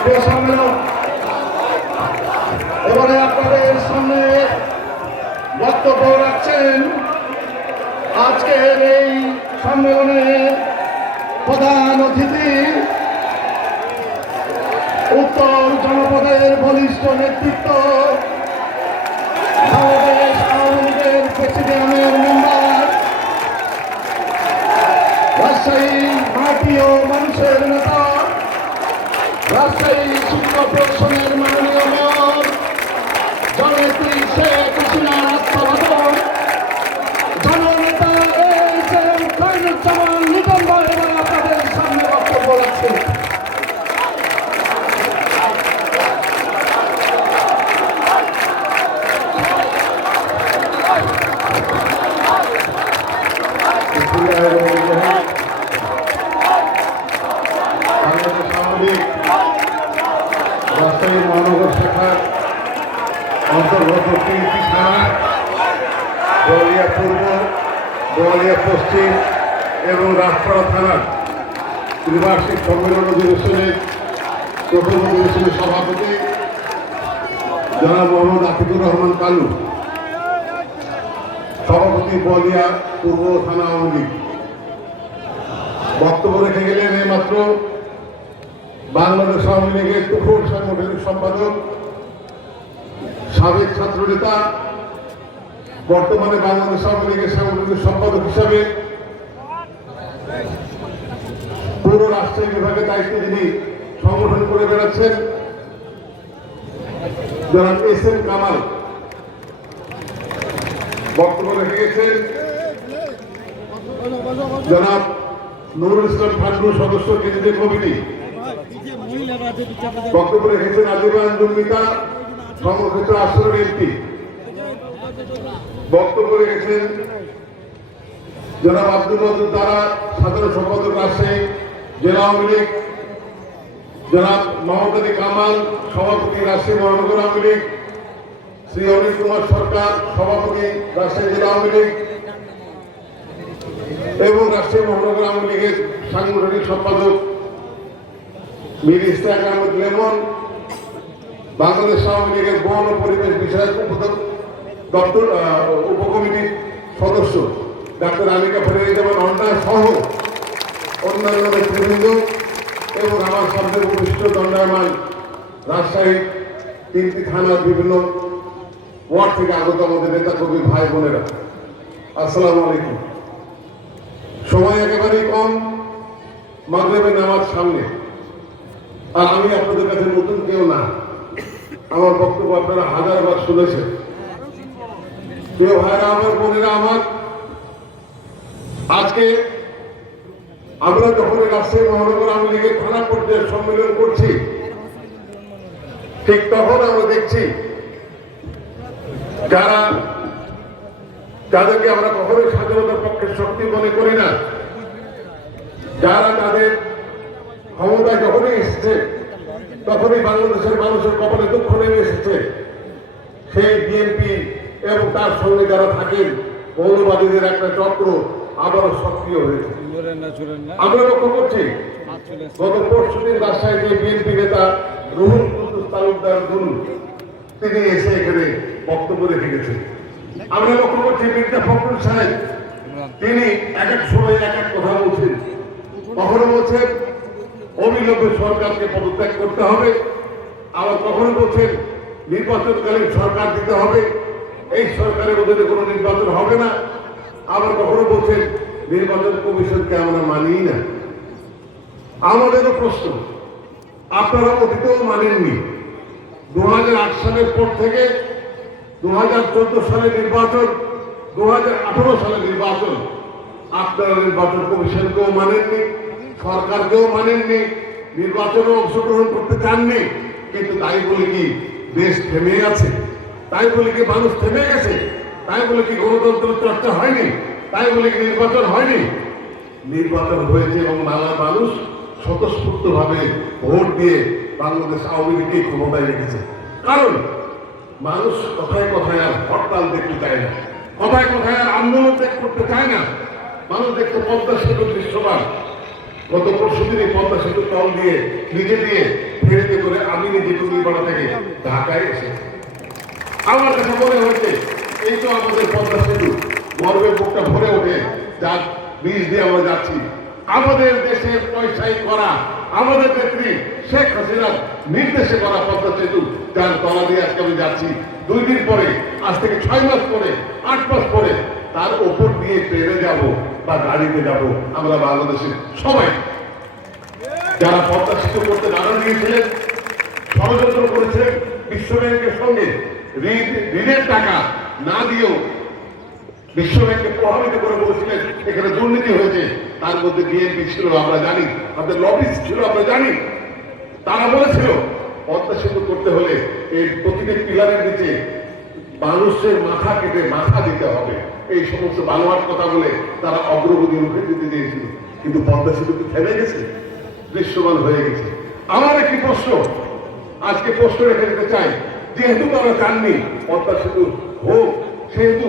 সম্মেলন। এবারে আপনাদের সামনে বক্তব্য রাখছেন আজকের এই সম্মেলনে প্রধান অতিথি, উত্তর জনপদের বলিষ্ঠ নেতৃত্ব, বাংলাদেশ আওয়ামী লীগের প্রেসিডিয়ামের মেম্বার, রাজশাহী মাটি ও মানুষের নেতা, রাজশাহী শিক্ষা প্রশাসনের মাননীয় মেয়র জননেত্রী শেখ হাসিনার আত্মঘাতক জননেতা এস.এম. খয়রুজ্জামান লিটন ভাই এবার আপনাদের সামনে বক্তব্য রাখছেন। রাজশাহী মহানগর শাখার অন্তর্গত 3টি থানা, বোয়ালিয়া পূর্ব, বোয়ালিয়া পশ্চিম এবং রাজপাড়া থানার ত্রিবার্ষিক সম্মেলন অধিবেশনের প্রথম অধিবেশনের সভাপতি জনাব মোহাম্মদ আতিকুর রহমান কালু, সভাপতি বোয়ালিয়া পূর্ব থানা আওয়ামী লীগ, বক্তব্য রেখে গেলেন এইমাত্র বাংলাদেশ আওয়ামী লীগের তুখোড় সাংগঠনিক সম্পাদক, সাবেক ছাত্রনেতা, বর্তমানে বাংলাদেশ আওয়ামী লীগের সাংগঠনিক সম্পাদক হিসাবে পুরো রাজশাহী বিভাগের দায়িত্ব যিনি সংগঠন করে বেড়াচ্ছেন জনাব এস.এম. কামাল বক্তব্য রেখে গেছেন। জনাব নুরুল ইসলাম ফান্ডু, সদস্য কেন্দ্রীয় কমিটি, বক্তব্য রেখেছেন আজিবা আঞ্জুম মিতা, সংরক্ষিত আসনের এমপি, বক্তব্য রেখেছেন জনাব আব্দুল মজিদ দ্বারা, সাধারণ সম্পাদক রাজশাহী জেলা আওয়ামী লীগ, জনাব মোহাম্মদ আলী কামাল, সভাপতি রাজশাহী মহানগর আওয়ামী লীগ, শ্রী অনিল কুমার সরকার, সভাপতি রাজশাহী জেলা আওয়ামী লীগ এবং রাজশাহী মহানগর আওয়ামী লীগের সাংগঠনিক সম্পাদক মীর ইশতিয়াক আহমেদ লেমন, বাংলাদেশ আওয়ামী লীগের বন ও পরিবেশ বিষয়ক দপ্তর উপকমিটির সদস্য ডাক্তার আলিকা ফরিদুজ্জামান অন্ডা সহ অন্যান্য নেতৃবৃন্দ এবং আমার সবচেয়ে উপবিষ্ট দণ্ডায়মান রাজশাহী 3টি থানার বিভিন্ন ওয়ার্ড থেকে আগত আমাদের নেতা কর্মী ভাই বোনেরা, আসসালামু আলাইকুম। সময় একেবারেই কম, মাগরিবের নামাজ সামনে, আর আমি আপনাদের কাছে নতুন কেউ না, আমার বক্তব্য আপনারা হাজারবার শুনেছেন। প্রিয় ভাইরা আমার, বোনেরা আমার, আজকে আমরা যখন রাজশাহী মহানগর আওয়ামী লীগের থানা পর্যায়ে সম্মেলন করছি, ঠিক তখন আমরা দেখছি যাদেরকে আমরা কখনোই স্বাধীনতার পক্ষের শক্তি মনে করি না, যারা তাদের ক্ষমতায় যখনই এসেছে তখনই বাংলাদেশের মানুষের কপালে দুঃখ নেমে এসেছে, সেই বিএনপি এবং তার সঙ্গে যারা থাকেন মৌলবাদীদের একটা চক্র আবারও সক্রিয় হয়েছে। আমরা লক্ষ্য করছি গত পরশুদিন রাজশাহী যে বিএনপি নেতা রুহুল কুদ্দুস তালুকদার গুরু, তিনি এসে এখানে বক্তব্য রেখে গেছেন। আমরা লক্ষ্য করছি মির্জা ফখরুল সাহেব, তিনি এক এক সময় এক এক কথা বলছেন। কখনো বলছেন অবিলম্বে সরকারকে পদত্যাগ করতে হবে, আবার কখনো বলছেন নির্বাচনকালীন সরকার দিতে হবে, এই সরকারের অধীনে কোনো নির্বাচন হবে না, আবার কখনো বলছেন নির্বাচন কমিশনকে আমরা মানি না। আমাদেরও প্রশ্ন, আপনারা অতীতেও মানেননি। 2008 সালের পর থেকে 2014 সালের নির্বাচন, 2018 সালের নির্বাচন, আপনারা নির্বাচন কমিশনকেও মানেননি, সরকারকেও মানেননি, নির্বাচনে অংশগ্রহণ করতে চাননি। কিন্তু তাই বলে কি দেশ থেমে আছে? তাই বলে কি মানুষ থেমে গেছে? তাই বলে কি গণতন্ত্র চর্চা হয়নি? তাই বলে কি নির্বাচন হয়নি? নির্বাচন হয়েছে এবং বাংলার মানুষ স্বতঃস্ফূর্ত ভাবে ভোট দিয়ে বাংলাদেশ আওয়ামী লীগকে ক্ষমতায় রেখেছে। কারণ মানুষ কথায় কথায় আর হরতাল দেখতে চায় না, কথায় কথায় আর আন্দোলন করতে চায় না। মানুষ দেখতে পদ্মা সেতুর দৃশ্যমান, গত পরশুদিন এই পদ্মা সেতুর তল দিয়ে নিজে দিয়ে ফেরিতে করে করে আমি নিজে টুঙ্গিপাড়া থেকে ঢাকায় এসেছি। আমার কাছে মনে হয়েছে এই তো আমাদের পদ্মা সেতু, গর্বের বুকটা ভরে ওঠে, যার বীজ দিয়ে আমরা যাচ্ছি। আমাদের দেশের পয়সায় করা, আমাদের নেত্রী শেখ হাসিনার নির্দেশে করা পদ্মা সেতু, যার তলা দিয়ে আজকে আমি যাচ্ছি। 2 দিন পরে, আজ থেকে 6 মাস পরে, 8 মাস পরে তার ওপর দিয়ে ট্রেনে যাব বা গাড়িতে যাব আমরা বাংলাদেশের সবাই। যারা পদ্মা সেতু করতে নানা দিয়েছিলেন, ষড়যন্ত্র করেছিলেন, বিশ্ব ব্যাংকের সঙ্গে ঋণের টাকা না দিয়েও বিশ্ব ব্যাংককে প্রভাবিত করে বলেছিলেন এখানে দুর্নীতি হয়েছে। তার মধ্যে বিএনপি ছিল, আমরা জানি, আমাদের লবিস্ট ছিল, আমরা জানি। তারা বলেছিল পদ্মা সেতু করতে হলে এই প্রতিটি পিলারের নিচে মানুষের মাথা কেটে মাথা দিতে হবে, এই সমস্ত বানোয়ার কথা বলে তারা অগ্রগতি রুখে দিতে দিয়েছিল। কিন্তু পদ্মা সেতু কি থেমে গেছে? দৃশ্যমান হয়ে গেছে। আমার একটি প্রশ্ন, আজকে প্রশ্ন রেখে দিতে চাই, যেহেতু তারা চাননি পদ্মা সেতু হোক, সেহেতু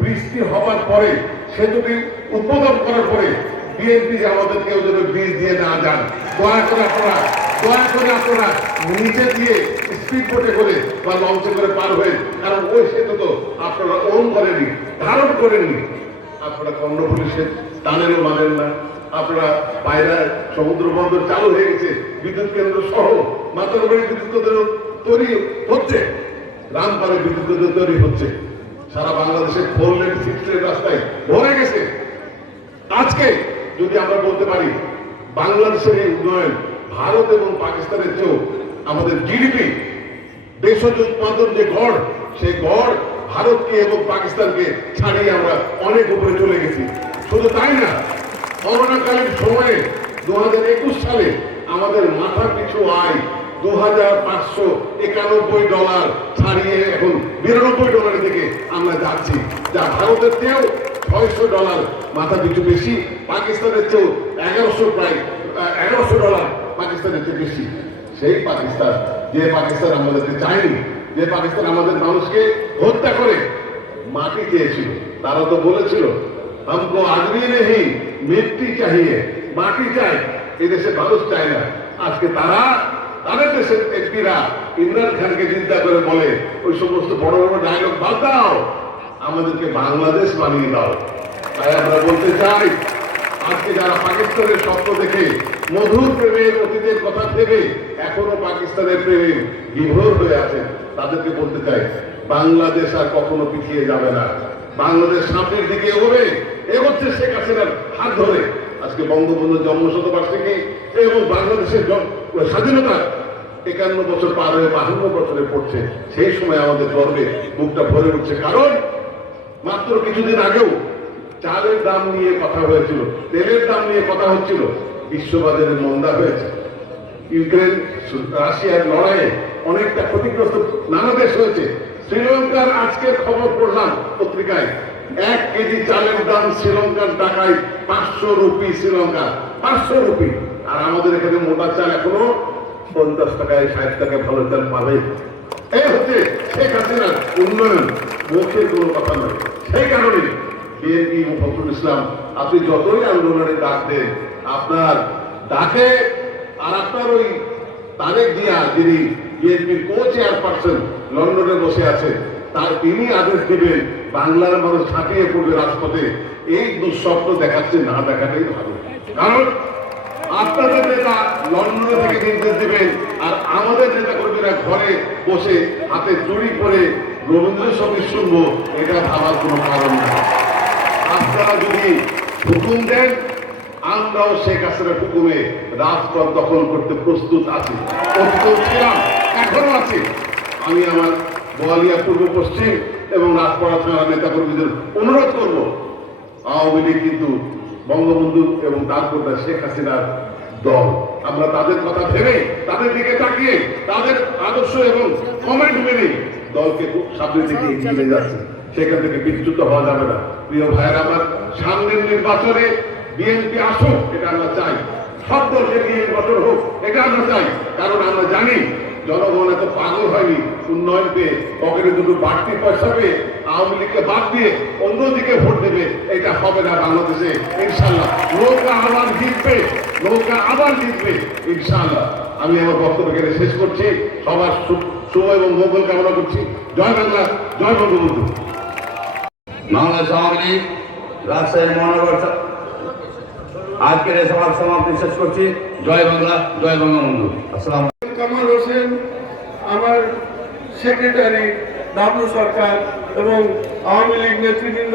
বৃষ্টি হবার পরে, সেতুটি উদ্বোধন করার পরে বিএনপি যে আমাদের কেউ যেন ব্রিজ দিয়ে না যান, দয়া করে আপনারা নিচে দিয়ে স্পিড বোটে করে বা লঞ্চে করে পার হয়ে, কারণ ওই সেতু তো আপনারা ওন করেনি, ধারণ করেননি। আপনারা কর্ণফুলী টানেলও মানেন না। আপনারা পায়রা সমুদ্র বন্দর চালু হয়ে গেছে, বিদ্যুৎ কেন্দ্র সহ মাতরবাড়ি বিদ্যুৎ কেন্দ্র তৈরি হচ্ছে, রামপালে বিদ্যুৎ কেন্দ্র তৈরি হচ্ছে, সারা বাংলাদেশের 4 লেন 6 লেন রাস্তায় ভরে গেছে। আজকে যদি আমরা বলতে পারি বাংলাদেশের এই উন্নয়ন ভারত এবং পাকিস্তানের চেয়েও, আমাদের জিডিপি দেশজ উৎপাদন যে গড়, সেই গড় ভারতকে এবং পাকিস্তানকে ছাড়িয়ে আমরা অনেক উপরে চলে গেছি। শুধু তাই না, করোনাকালীন সময়ে 2021 সালে আমাদের মাথা পিছু আয় $2,591 ছাড়িয়ে এখন $92 দিকে আমরা যাচ্ছি, যা ভারতের চেয়েও $600 মাথা পিছু বেশি, পাকিস্তানের চেয়েও প্রায় $1100 পাকিস্তানের চেয়ে বেশি। সেই পাকিস্তান, যে পাকিস্তান আমাদেরকে চায়নি, যে পাকিস্তান আমাদের মানুষকে হত্যা করে মাটি চেয়েছিল, তারা তো বলেছিল हमको आदमी नहीं मिट्टी चाहिए, মাটি চাই, এদেশে মানুষ চায় না। আজকে তাদের দেশের এমপিরা ইমরান খানকে চিন্তা করে বলে ওই সমস্ত বড় বড় ডায়লগ বাদ দাও, আমাদেরকে বাংলাদেশ বানিয়ে দাও। তাই আমরা বলতে চাই, আজকে যারা পাকিস্তানের স্বপ্ন দেখে মধুর প্রেমের অতীতের কথা ভেবে এখনো পাকিস্তানের প্রেমে বিভোর হয়ে আছে, তাদেরকে বলতে চাই বাংলাদেশ আর কখনো পিছিয়ে যাবে না। বাংলাদেশ সামনের দিকে এগোচ্ছে শেখ হাসিনার হাত ধরে। আজকে বঙ্গবন্ধুর জন্মশতবার্ষিকী এবং বাংলাদেশের স্বাধীনতা 51 বছর পার হয়ে 52 বছরে পড়ছে। সেই সময় আমাদের গর্বে বুকটা ভরে উঠছে, কারণ মাত্র কিছুদিন আগেও চালের দাম নিয়ে কথা হয়েছিল, তেলের দাম নিয়ে কথা হচ্ছিল, বিশ্ববাজারে মন্দা হয়েছে। ইউক্রেন রাশিয়ার লড়াইয়ে অনেকটা ক্ষতিগ্রস্ত নানা দেশ হয়েছে। শ্রীলঙ্কার আজকের খবর পড়লাম পত্রিকায়, 1 কেজি চালের দাম শ্রীলঙ্কার টাকায় 500 রুপি, শ্রীলঙ্কা 500 রুপি। আর আমাদের এখানে মোটা চাল এখনো 50 টাকায় 60 টাকায় ভালো চাল পাবে। এই হচ্ছে শেখ হাসিনার উন্নয়ন, মুখের কোনো কথা নয়। সেই কারণে বিএনপি ফখরুল ইসলাম, আপনি যতই আন্দোলনের ডাক দেন, আপনার ডাকে আর আপনার ওই তারেক জিয়া, যিনি বিএনপির কো চেয়ারপারসন লন্ডনে বসে আছে, তিনি আদেশ দিবেন বাংলার মানুষ ঝাঁপিয়ে পড়বে রাজপথে। এই দুঃস্বপ্ন দেখাচ্ছে, না দেখাটাই ভালো। কারণ আপনাদের নেতা লন্ডনে থেকে নির্দেশ দিবেন আর আমাদের নেতা কর্মীরা ঘরে বসে হাতে চুরি করে রবীন্দ্রসঙ্গীত শুনবো, এটা ভাবার কোনো কারণ নেই। আপনারা যদি হুকুম দেন, আমরাও শেখ হাসিনার হুকুমে রাজপথ দখল করতে প্রস্তুত আছি, প্রস্তুত ছিলাম, এখনো আছি। আমি আমার বোয়ালিয়া পূর্ব পশ্চিম এবং রাজপাড়া থানার নেতা কর্মীদের অনুরোধ করব, আওয়ামী লীগ কিন্তু বঙ্গবন্ধু এবং তারপর শেখ হাসিনার দল। আমরা তাদের কথা ভেবে, তাদের দিকে তাকিয়ে, তাদের আদর্শ এবং কমেন্ট মেনে দলকে খুব সামনের দিকে এগিয়ে নিয়ে যাচ্ছে। সেখান থেকে বিচ্যুত হওয়া যাবে না। প্রিয় ভাইয়ের, আমার সামনের নির্বাচনে বিএনপি আসুক, এটা আমরা চাই। সব দলকে নিয়ে নির্বাচন হোক, এটা আমরা চাই। কারণ আমরা জানি জনগণ এত পাগল হয়নি উন্নয়ন পেয়ে, পকেটে দুটো বাড়তি পয়সা পেয়ে আওয়ামী লীগকে বাদ দিয়ে অন্যদিকে ভোট দেবে। এটা হবে না বাংলাদেশে ইনশাল্লাহ। নৌকা আবার জিতবে, নৌকা আবার জিতবে ইনশাল্লাহ। আমি আমার বক্তব্য এখানে শেষ করছি। সবার শুভ এবং মঙ্গল কামনা করছি। জয় বাংলা, জয় বঙ্গবন্ধু। বাংলাদেশ আওয়ামী লীগ রাজশাহী মহানগর আজকের এই সভার সমাপ্তি শেষ করছি। জয় বাংলা, জয় বঙ্গবন্ধু। আসসালাম। কামাল হোসেন, আমার সেক্রেটারি ডাবলু সরকার এবং আওয়ামী লীগ নেতৃবৃন্দ।